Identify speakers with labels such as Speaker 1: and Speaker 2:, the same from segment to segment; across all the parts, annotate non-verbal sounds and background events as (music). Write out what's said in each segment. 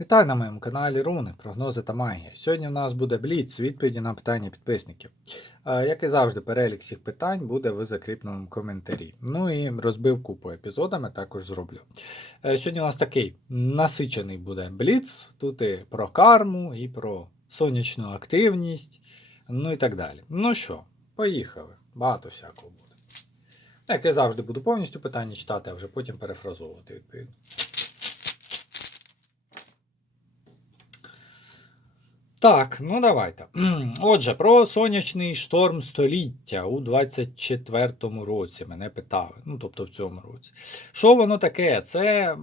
Speaker 1: Вітаю на моєму каналі Руни, прогнози та магія. Сьогодні в нас буде бліц відповіді на питання підписників. Е, Як і завжди, перелік всіх питань буде в закріпленому коментарі. Ну і розбивку по епізодами також зроблю. Е, Сьогодні у нас такий насичений буде бліц. Тут і про карму, і про сонячну активність, ну і так далі. Ну що, поїхали. Багато всякого буде. Як і завжди, буду повністю питання читати, а вже потім перефразовувати відповідно. Так, ну давайте. (clears throat) Отже, про сонячний шторм століття у 24-му році мене питали. Ну, тобто в цьому році. Що воно таке? Це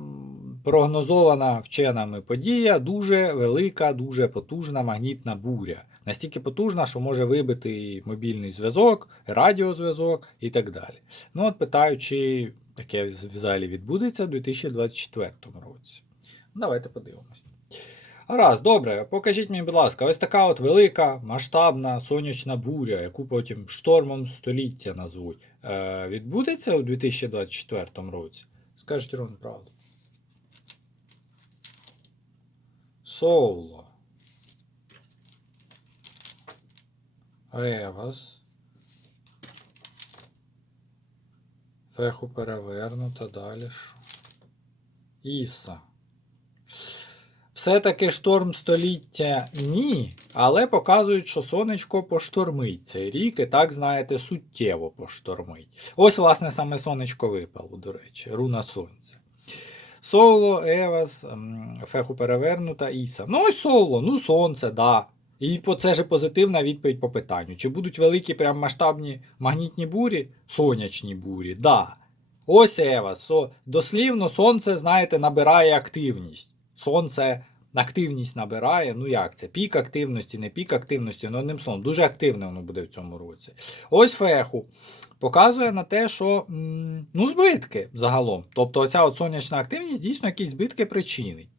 Speaker 1: прогнозована вченими подія, дуже велика, дуже потужна магнітна буря. Настільки потужна, що може вибити і мобільний зв'язок, радіозв'язок і так далі. Ну, от питаю, чи таке взагалі відбудеться у 2024 році. Давайте подивимось. Раз, добре, покажіть мені, будь ласка, ось така от велика масштабна сонячна буря, яку потім штормом століття назвуть. Е, відбудеться у 2024 році? Скажіть ровно правду. Соло. Евас. Феху перевернута, далі? Іса. Все-таки шторм століття ні, але показують, що сонечко поштормить цей рік, і так, знаєте, суттєво поштормить. Ось, власне, саме сонечко випало, до речі, руна сонця. Соло, Евас, Феху перевернута, Іса. Ну ось соло, ну сонце, да. І це ж позитивна відповідь по питанню. Чи будуть великі прям масштабні магнітні бурі? Сонячні бурі, да. Ось Евас. Дослівно сонце, знаєте, набирає активність. Сонце активність набирає. Ну як це? Пік активності, не пік активності, ну одним словом, дуже активне воно буде в цьому році. Ось феху. Показує на те, що ну, збитки загалом. Тобто оця от сонячна активність дійсно якісь збитки причинить.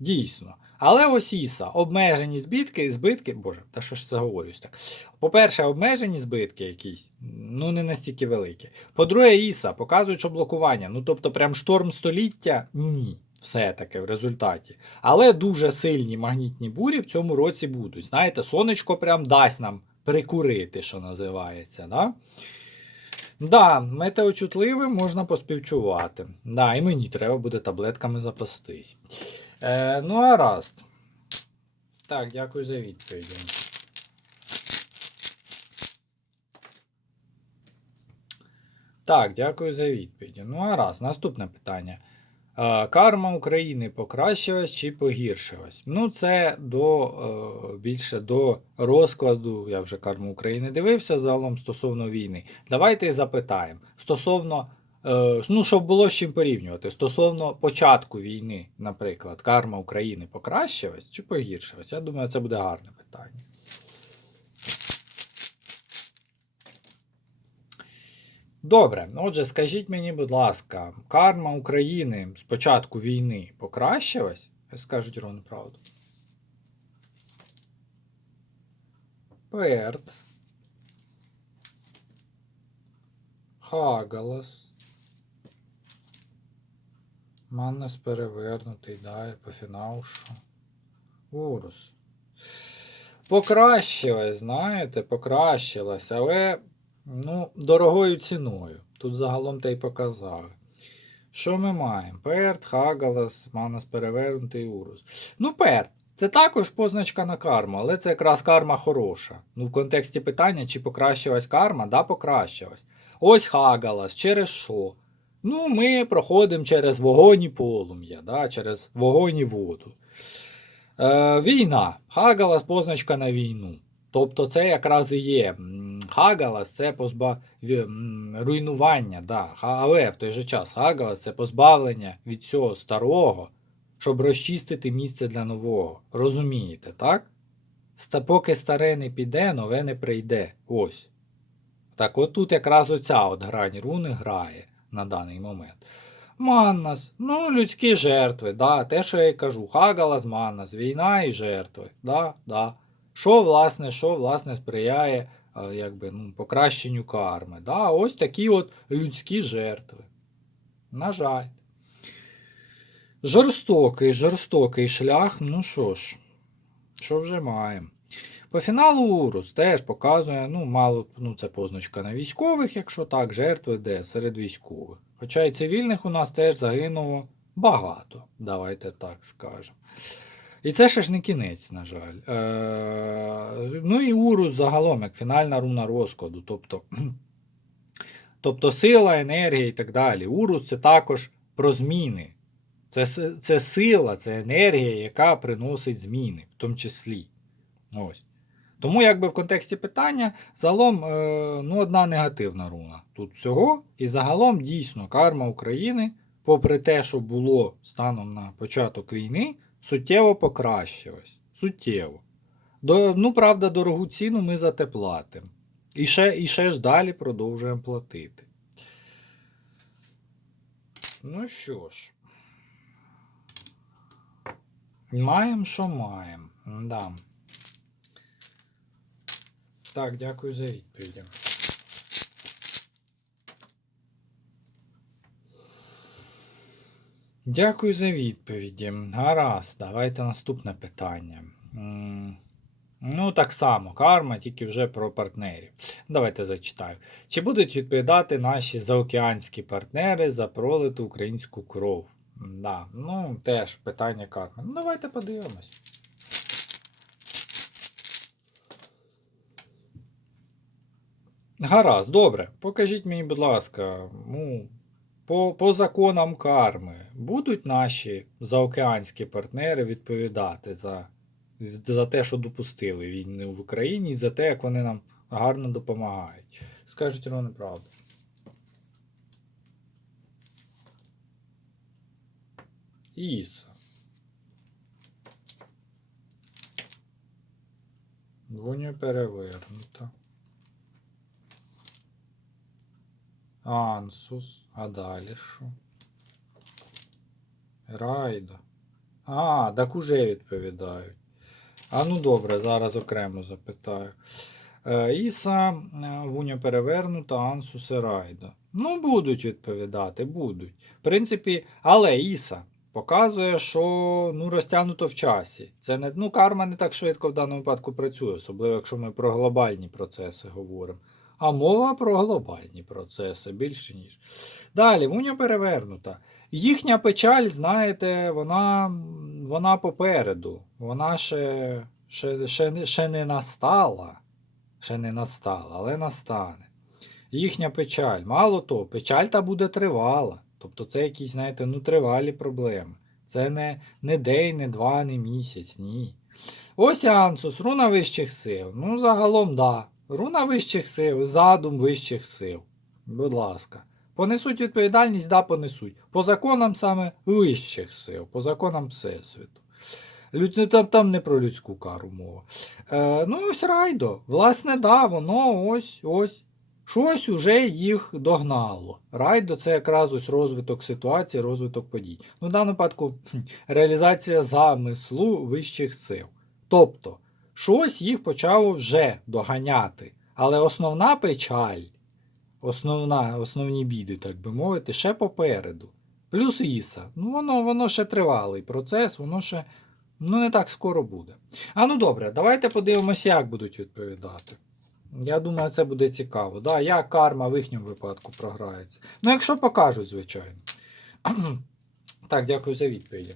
Speaker 1: Дійсно. Але ось Іса, обмежені збитки, збитки, боже, та що ж це говорюсь так. По-перше, обмежені збитки якісь, ну не настільки великі. По-друге, Іса показують, що блокування. Ну тобто, прям шторм століття ні. Все-таки в результаті. Але дуже сильні магнітні бурі в цьому році будуть. Знаєте, сонечко прям дасть нам прикурити, що називається. Да? Да, метеочутливим можна поспівчувати. Да, і мені треба буде таблетками запастись. Е, ну, а раз. Так, дякую за відповіді. Так, дякую за відповіді. Ну, а раз, наступне питання. Карма України покращилась чи погіршилась? Ну, це до е, більше до розкладу. Я вже карму України дивився загалом стосовно війни. Давайте запитаємо. Стосовно, е, ну, щоб було з чим порівнювати, стосовно початку війни, наприклад, карма України покращилась чи погіршилась? Я думаю, це буде гарне питання. Добре, отже, скажіть мені, будь ласка, карма України з початку війни покращилась? Скажуть ровно правду. Перт. Хагалас. Маннес перевернутий, далі по фіналу що? Урус. Покращилась, знаєте, покращилась, але Ну, дорогою ціною. Тут загалом те й показали. Що ми маємо? Перт, Хагалас, Манас перевернутий Урус. Ну, Перт. Це також позначка на карму, але це якраз карма хороша. Ну, в контексті питання, чи покращилась карма, да, покращилась. Ось Хагалас, через що? Ну, ми проходимо через вогонь і полум'я, да, через вогонь і воду. Е, Війна. Хагалас позначка на війну. Тобто це якраз і є Хагалас це позба... руйнування, да. Але в той же час Хагалас це позбавлення від цього старого, щоб розчистити місце для нового. Розумієте, так? Поки старе не піде, нове не прийде. Ось. Так, от тут якраз оця от грань руни грає на даний момент. Маннас, ну, людські жертви, да, те, що я кажу, Хагалас, Маннас, війна і жертви. Да, да. Що, власне, що, власне, сприяє якби, ну, покращенню карми. Да, ось такі от людські жертви. На жаль. Жорстокий, жорстокий шлях. Ну що ж, що вже маємо? По фіналу Урус теж показує, ну, мало, ну, це позначка на військових, якщо так, жертви де серед військових. Хоча і цивільних у нас теж загинуло багато, давайте так скажемо. І це ще ж не кінець, на жаль. Е, ну і Урус загалом, як фінальна руна розкладу. Тобто, (clears throat) тобто сила, енергія і так далі. Урус це також про зміни. Це, це сила, це енергія, яка приносить зміни, в тому числі. Ось. Тому, якби в контексті питання, загалом е, ну, одна негативна руна тут всього. І загалом дійсно карма України, попри те, що було станом на початок війни, суттєво покращилась. Суттєво. До, ну, правда, дорогу ціну ми за те платимо. І ще, і ще ж далі продовжуємо платити. Ну що ж. Маємо, що маємо. Да. Так, дякую за відповіді. Дякую за відповіді. Гаразд, давайте наступне питання. Ну, так само, карма, тільки вже про партнерів. Давайте зачитаю. Чи будуть відповідати наші заокеанські партнери за пролиту українську кров? Да, ну, теж питання карми. Ну, давайте подивимось. Гаразд, добре. Покажіть мені, будь ласка, ну, по, по законам карми будуть наші заокеанські партнери відповідати за, за те, що допустили війни в Україні, і за те, як вони нам гарно допомагають. Скажуть вони правду. Іса. Двоня перевернута. Ансус. А далі що? Райдо. А, так уже відповідають. А ну добре, зараз окремо запитаю. Е, Іса, е, Вуня перевернута, Ансус і Райдо. Ну, будуть відповідати, будуть. В принципі, але Іса показує, що ну, розтягнуто в часі. Це не, ну, карма не так швидко в даному випадку працює, особливо якщо ми про глобальні процеси говоримо. А мова про глобальні процеси більше ніж. Далі, Вуня перевернута. Їхня печаль, знаєте, вона, вона попереду. Вона ще, ще, ще, ще не настала. Ще не настала, але настане. Їхня печаль. Мало того, печаль та буде тривала. Тобто це якісь, знаєте, ну, тривалі проблеми. Це не, не день, не два, не місяць, ні. Ось Ансус, руна вищих сил. Ну, загалом, да. Руна вищих сил, задум вищих сил. Будь ласка. Понесуть відповідальність, да, понесуть. По законам саме вищих сил, по законам Всесвіту. Люд- Там, там не про людську кару мова. Е, ну, ось райдо. Власне, да, воно ось ось. Щось уже їх догнало. Райдо це якраз ось розвиток ситуації, розвиток подій. Ну, в даному випадку реалізація замислу вищих сил. Тобто, щось їх почало вже доганяти. Але основна печаль, основна, основні біди, так би мовити, ще попереду. Плюс Іса. Ну, воно, воно ще тривалий процес, воно ще ну, не так скоро буде. А ну добре, давайте подивимося, як будуть відповідати. Я думаю, це буде цікаво. Да, як карма в їхньому випадку програється. Ну, якщо покажуть, звичайно. (clears throat) Так, дякую за відповіді.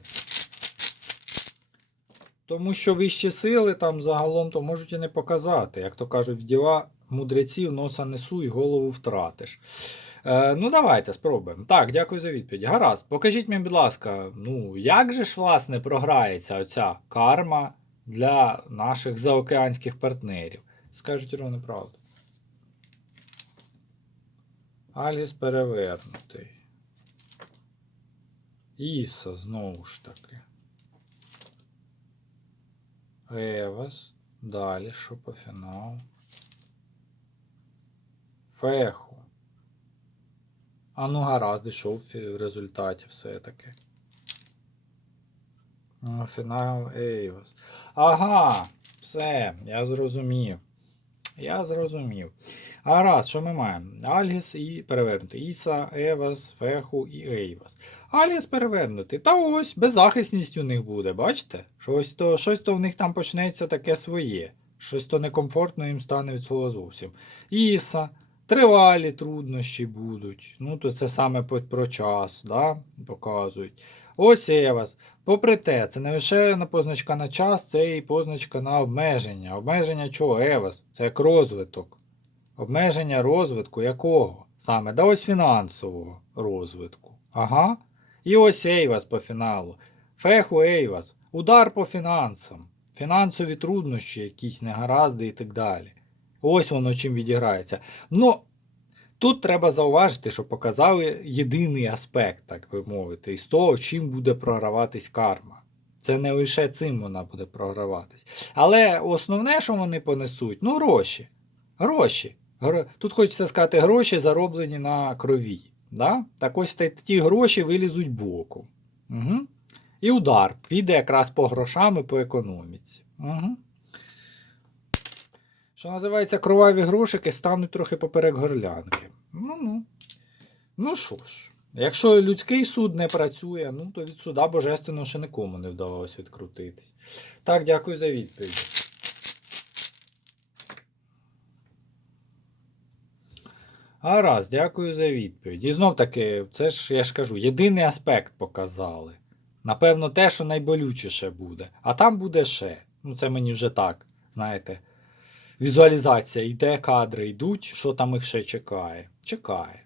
Speaker 1: Тому що вищі сили там загалом то можуть і не показати. Як то кажуть, в діла мудреців носа несу і голову втратиш. Е, ну, давайте спробуємо. Так, дякую за відповідь. Гаразд, покажіть мені, будь ласка, ну, як же ж, власне, програється оця карма для наших заокеанських партнерів? Скажуть ровно правду. Аліс перевернутий. Іса знову ж таки. Евас. Далі, що по фіналу? Феху. А ну гаразд, йшов в результаті все-таки. Фінал Ейвас. Ага, все, я зрозумів. Я зрозумів. А раз, що ми маємо? Альгіс і перевернутий. Іса, Евас, Феху і Ейвас. Альгіс перевернутий. Та ось, беззахисність у них буде, бачите? Щось то, щось то в них там почнеться таке своє. Щось то некомфортно їм стане від слова зовсім. Іса, тривалі труднощі будуть. Ну, то це саме про час, да? показують. Ось Евас. Попри те, це не лише на позначка на час, це і позначка на обмеження. Обмеження чого? Евас? Це як розвиток. Обмеження розвитку якого? Саме, да ось фінансового розвитку. Ага. І ось Ейвас по фіналу. Феху Ейвас. Удар по фінансам. Фінансові труднощі, якісь негаразди і так далі. Ось воно чим відіграється. Ну, тут треба зауважити, що показали єдиний аспект, так би мовити, із того, чим буде програватись карма. Це не лише цим вона буде програватись. Але основне, що вони понесуть, ну гроші. Гроші. Тут хочеться сказати, гроші зароблені на крові. Да? Так ось ті гроші вилізуть боком. Угу. І удар піде якраз по грошам і по економіці. Угу. Що називається, кроваві грошики стануть трохи поперек горлянки. Ну ну. Ну що ж, якщо людський суд не працює, ну то від суда божественного ще нікому не вдавалося відкрутитись. Так, дякую за відповідь. Гаразд, дякую за відповідь. І знов таки, це ж я ж кажу, єдиний аспект показали. Напевно, те, що найболючіше буде. А там буде ще. Ну, це мені вже так, знаєте, візуалізація йде, кадри йдуть, що там їх ще чекає. Чекає.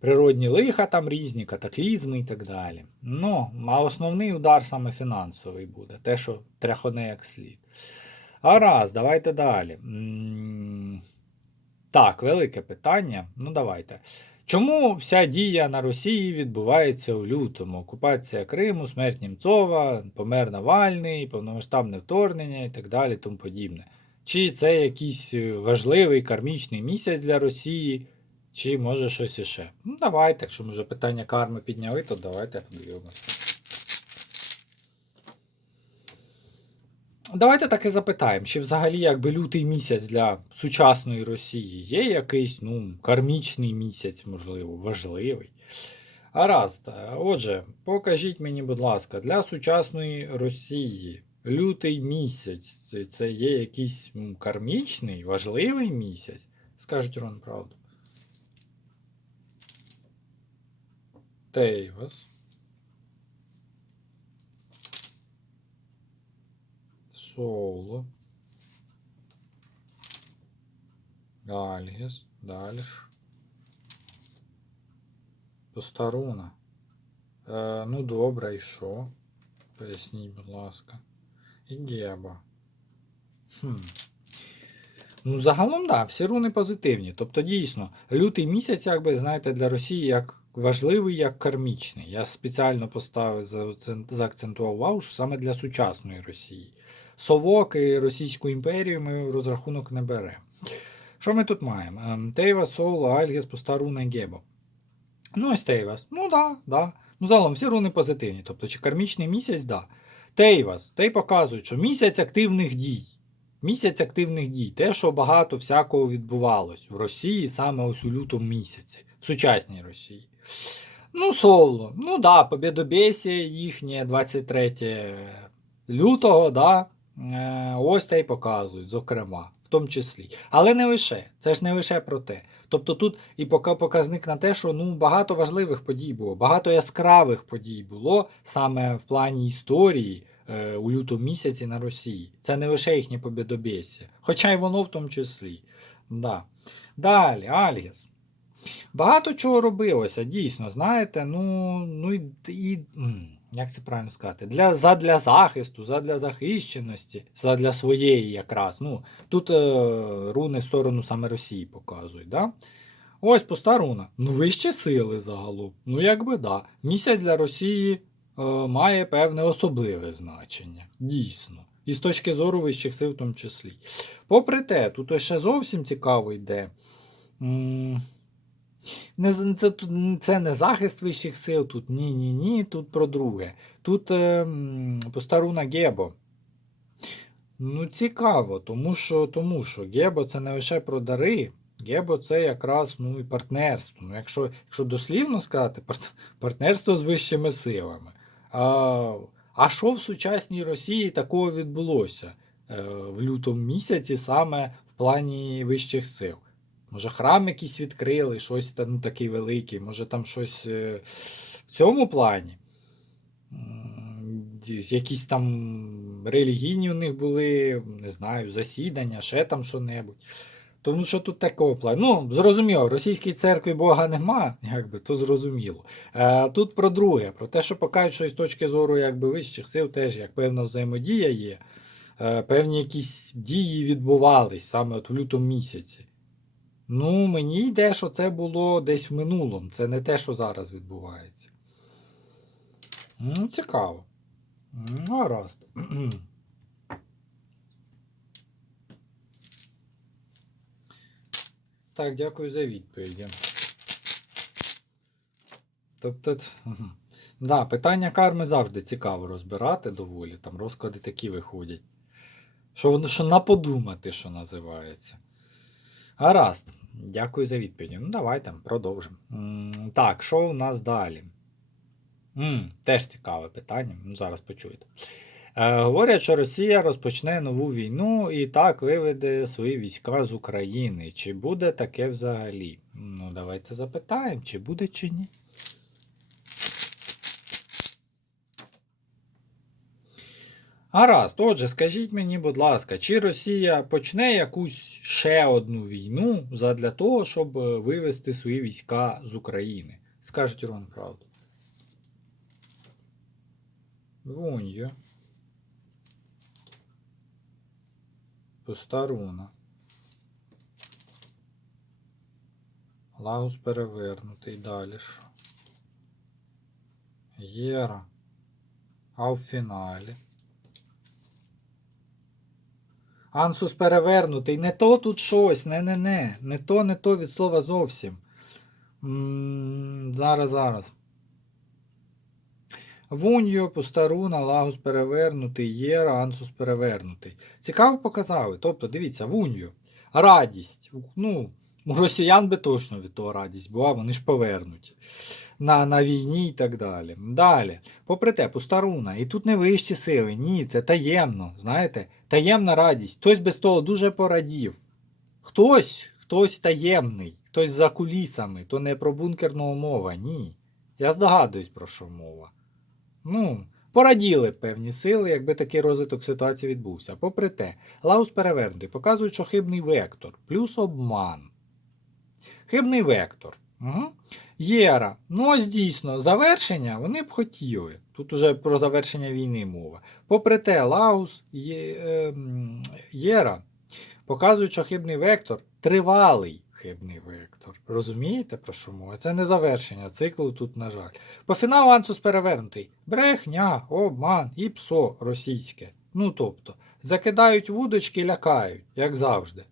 Speaker 1: Природні лиха там різні, катаклізми і так далі. Ну, а основний удар саме фінансовий буде. Те, що тряхоне як слід. Гаразд, давайте далі. Так, велике питання. Ну, давайте. Чому вся дія на Росії відбувається у лютому? Окупація Криму, смерть Німцова, помер Навальний, повномасштабне вторгнення і так далі, тому подібне. Чи це якийсь е, важливий кармічний місяць для Росії, чи може щось іще? Ну, давайте, якщо ми вже питання карми підняли, то давайте подивимося. Давайте так і запитаємо, чи взагалі якби лютий місяць для сучасної Росії є якийсь ну, кармічний місяць, можливо, важливий. Гаразд, е, отже, покажіть мені, будь ласка, для сучасної Росії лютий місяць це- є якийсь кармічний, важливий місяць? Скажуть Рон правду. Тейвас. Соло. Альгіс. Далі. Постаруна. Е, ну добре, і що? Поясніть, будь ласка. І Геба. Хм. Ну, загалом, так, да, всі руни позитивні. Тобто, дійсно, лютий місяць, якби, знаєте, для Росії як важливий, як кармічний. Я спеціально поставив, заакцентував що саме для сучасної Росії. Совок і Російську імперію ми в розрахунок не беремо. Що ми тут маємо? Ем, Тейвас, Соло, Альгіс, Постаруна, Гебо. Ну, ось Тейвас. Ну да, да. Ну, загалом всі руни позитивні. Тобто, чи кармічний місяць, да. Тейвас. Тей показує, що місяць активних дій. Місяць активних дій. Те, що багато всякого відбувалось в Росії саме ось у лютому місяці, в сучасній Росії. Ну, соло. Ну да, побєдобєсія їхнє 23 лютого, да, е, ось те й показують, зокрема, тому числі. Але не лише. Це ж не лише про те. Тобто тут і показник на те, що ну, багато важливих подій було, багато яскравих подій було саме в плані історії е, у лютому місяці на Росії. Це не лише їхнє побєдобєсія, хоча й воно в тому числі. Да. Далі, Альгіс. Багато чого робилося, дійсно, знаєте, ну, ну і, і як це правильно сказати, для, задля захисту, задля захищеності, задля своєї якраз. Ну, тут е, руни сторону саме Росії показують. Да? Ось пуста руна. Ну, вищі сили загалом. Ну, якби да. Місяць для Росії е, має певне особливе значення. Дійсно. І з точки зору вищих сил в тому числі. Попри те, тут ще зовсім цікаво йде. М, не, це, це не захист вищих сил, тут ні-ні ні, тут про друге. Тут е, постаруна Гебо. Ну, цікаво, тому що, тому що Гебо це не лише про дари, Гебо це якраз ну, і партнерство. Ну, якщо, якщо дослівно сказати, партнерство з вищими силами. А, а що в сучасній Росії такого відбулося е, в лютому місяці саме в плані вищих сил? Може, храм якийсь відкрили, щось ну, такий великий, може там щось е, в цьому плані? Якісь там релігійні у них були, не знаю, засідання, ще там що-небудь. Тому що тут такого плану. Ну, зрозуміло, в російській церкві Бога нема, якби, то зрозуміло. Е, тут про друге, про те, що покажуть, що з точки зору якби, вищих сил теж як певна взаємодія є, е, певні якісь дії відбувались саме от в лютому місяці. Ну, мені йде, що це було десь в минулому. Це не те, що зараз відбувається. Ну, цікаво. Ну, гаразд. (clears throat) Так, дякую за відповіді. Тобто, да, питання карми завжди цікаво розбирати доволі. Там розклади такі виходять. Що воно що на подумати, що називається. Гаразд. Дякую за відповіді. Ну, давайте продовжимо. Так, що у нас далі? М, теж цікаве питання. Ну, зараз почуєте. Е, говорять, що Росія розпочне нову війну і так виведе свої війська з України. Чи буде таке взагалі? Ну, давайте запитаємо, чи буде, чи ні. Гаразд, отже, скажіть мені, будь ласка, чи Росія почне якусь ще одну війну задля того, щоб е, вивести свої війська з України? Скажіть Ірон правду. Вуньо. Постаруна. Лагус перевернутий. Далі? Єра. А в фіналі. Ансус перевернутий. Не то тут щось. Не-не-не. Не то, не то від слова зовсім. Зараз, зараз. Вуньо, Постаруна, Лагус перевернутий, Єра, Ансус перевернутий. Цікаво показали. Тобто, дивіться, Вуньо. Радість. Ну, у росіян би точно від того радість була, вони ж повернуті. На, на війні і так далі. Далі. Попри те, Постаруна. І тут не вищі сили. Ні, це таємно. Знаєте, таємна радість. Хтось без того дуже порадів. Хтось, хтось таємний, хтось за кулісами. То не про бункерного мова. Ні. Я здогадуюсь, про що мова. Ну, пораділи б певні сили, якби такий розвиток ситуації відбувся. Попри те, Лаус перевернутий показує, що хибний вектор, плюс обман. Хибний вектор. Угу. Єра. Ну, ось дійсно, завершення вони б хотіли. Тут уже про завершення війни мова. Попри те, Лаус є, ем, Єра показують, що хибний вектор тривалий хибний вектор. Розумієте, про що мова? Це не завершення циклу тут, на жаль. По фіналу Ансус перевернутий. Брехня, обман і псо російське. Ну тобто, закидають вудочки, лякають, як завжди.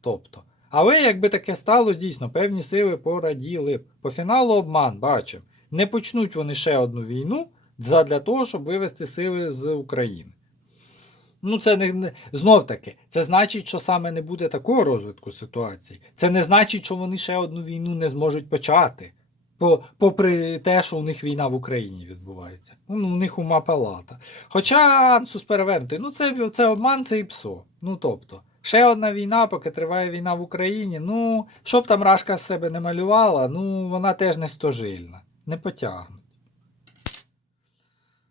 Speaker 1: Тобто. Але якби таке сталося, дійсно, певні сили пораділи б. По фіналу обман, бачимо. Не почнуть вони ще одну війну для того, щоб вивести сили з України. Ну, це не, знов таки, це значить, що саме не буде такого розвитку ситуації. Це не значить, що вони ще одну війну не зможуть почати. По, попри те, що у них війна в Україні відбувається. Ну, у них ума палата. Хоча Ансус перевернутий, ну це, це обман, це і псо. Ну тобто, ще одна війна, поки триває війна в Україні. Ну, щоб там Рашка з себе не малювала, ну вона теж не стожильна. Не потягнуть.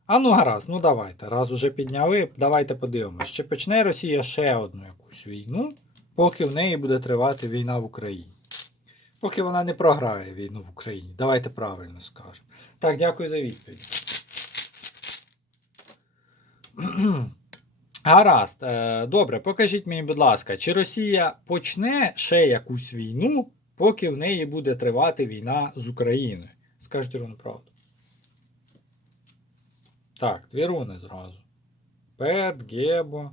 Speaker 1: А ну гаразд, ну давайте. Раз уже підняли, давайте подивимось. Чи почне Росія ще одну якусь війну, поки в неї буде тривати війна в Україні. Поки вона не програє війну в Україні. Давайте правильно скажемо. Так, дякую за відповідь. (clears throat) Гаразд. Е, Добре, покажіть мені, будь ласка, чи Росія почне ще якусь війну, поки в неї буде тривати війна з Україною? Скажіть Ірину правду. Так, дві руни зразу. Пет, Гебо.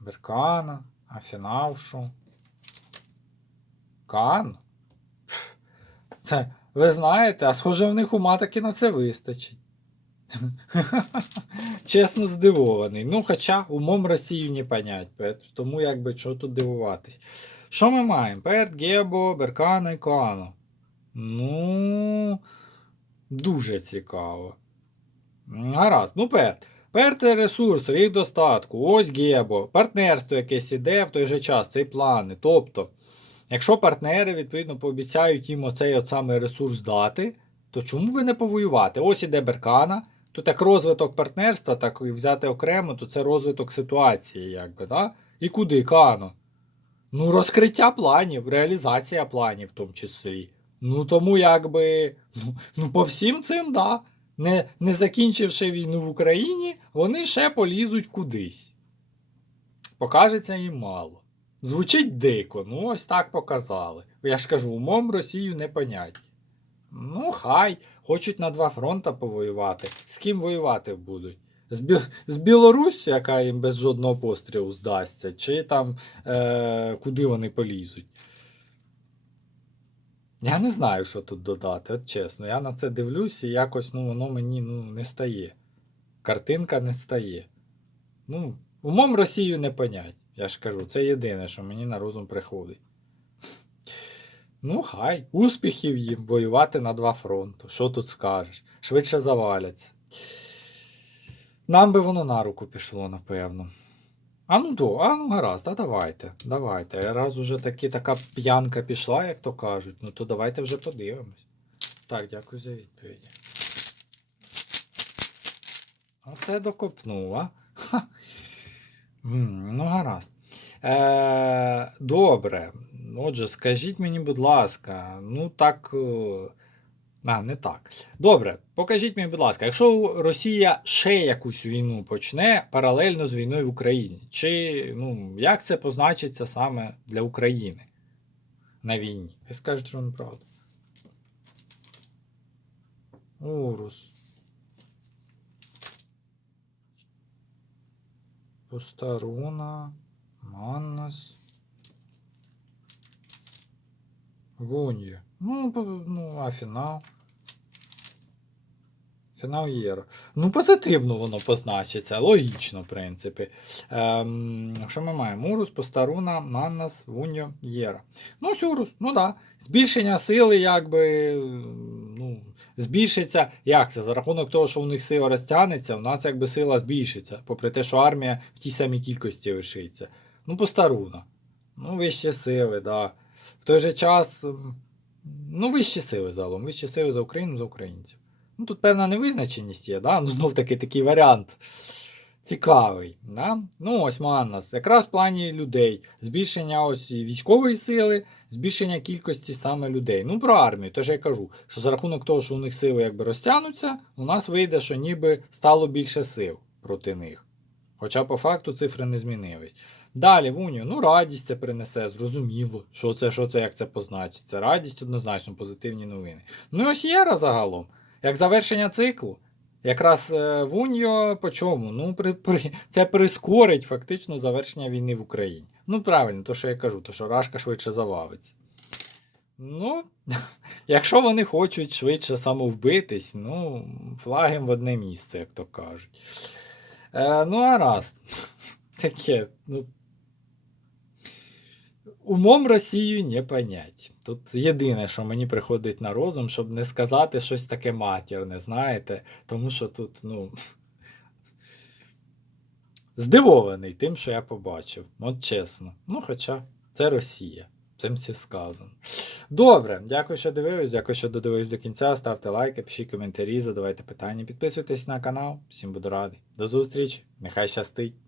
Speaker 1: Беркана. Афінавшу. Кан. Це, ви знаєте, а схоже, в них ума таки на це вистачить. (laughs) Чесно здивований. Ну, хоча умом Росію не понять, тому якби що тут дивуватись. Що ми маємо? Перт, Гебо, Беркана і Коано. Ну, дуже цікаво. Гаразд, ну Перт. Перт це ресурс, рік достатку. Ось Гебо. Партнерство якесь іде в той же час, це плани. Тобто, якщо партнери, відповідно, пообіцяють їм оцей от самий ресурс дати, то чому би не повоювати? Ось іде Беркана. Тут як розвиток партнерства, так і взяти окремо, то це розвиток ситуації, якби, да? І куди Кано? Ну, розкриття планів, реалізація планів в тому числі. Ну тому якби. Ну, ну по всім цим, да. Не, не закінчивши війну в Україні, вони ще полізуть кудись. Покажеться їм мало. Звучить дико, ну ось так показали. Я ж кажу, умом Росію не понять. Ну, хай, хочуть на два фронта повоювати. З ким воювати будуть? З, Бі... з Білоруссю, яка їм без жодного пострілу здасться, чи там е... куди вони полізуть. Я не знаю, що тут додати, от чесно. Я на це дивлюсь і якось ну, воно мені ну, не стає. Картинка не стає. Ну, умом Росію не понять. Я ж кажу, це єдине, що мені на розум приходить. Ну, хай, успіхів їм воювати на два фронти. Що тут скажеш? Швидше заваляться. Нам би воно на руку пішло, напевно. А ну то, а ну гаразд, а давайте. Давайте. Раз уже таки така п'янка пішла, як то кажуть, ну то давайте вже подивимось. Так, дякую за відповідь. Оце докопнув, а? Ха. М, Ну, гаразд. Е, добре. Отже, скажіть мені, будь ласка, ну так. е, А, не так. Добре, покажіть мені, будь ласка, якщо Росія ще якусь війну почне паралельно з війною в Україні, чи ну, як це позначиться саме для України на війні? Ви скажете, що неправда. Урус. Постаруна. Маннас. Вунья. Ну, ну, а фінал. Фінал Єро. Ну, позитивно воно позначиться. Логічно, в принципі. Ем, що ми маємо? Урус, Постаруна, Маннас, Вуньо, Єра. Ну, ось Урус, ну да. Збільшення сили, якби. Ну, збільшиться. Як це? За рахунок того, що у них сила розтягнеться, у нас якби сила збільшиться, попри те, що армія в тій самій кількості лишиться. Ну, Постаруна. Ну, вищі сили, да. В той же час. Ну, вищі сили загалом. Вищі сили за Україну, за українців. Ну, тут певна невизначеність є, да? ну знов таки такий варіант цікавий. Да? Ну, ось Маннас. Якраз в плані людей. Збільшення ось військової сили, збільшення кількості саме людей. Ну, про армію. Тож я кажу, що за рахунок того, що у них сили якби розтягнуться, у нас вийде, що ніби стало більше сил проти них. Хоча по факту цифри не змінились. Далі, в Унію, ну радість це принесе, зрозуміло, що це, що це, як це позначиться. Радість однозначно, позитивні новини. Ну і ось Єра загалом. Як завершення циклу. Якраз е, в Уньо по чому? Ну, при, при, це прискорить фактично завершення війни в Україні. Ну, правильно, то що я кажу, то що Рашка швидше завалиться. Ну, (laughs) якщо вони хочуть швидше самовбитись, ну, флаги в одне місце, як то кажуть. Е, ну, а раз. (laughs) Таке, ну. Умом Росію не понять. Тут єдине, що мені приходить на розум, щоб не сказати щось таке матірне, знаєте, тому що тут, ну. (laughs) Здивований тим, що я побачив. От чесно. Ну, хоча це Росія. Цим все сказано. Добре, дякую, що дивились, дякую, що додивились до кінця. Ставте лайки, пишіть коментарі, задавайте питання, підписуйтесь на канал. Всім буду радий. До зустрічі, нехай щастить!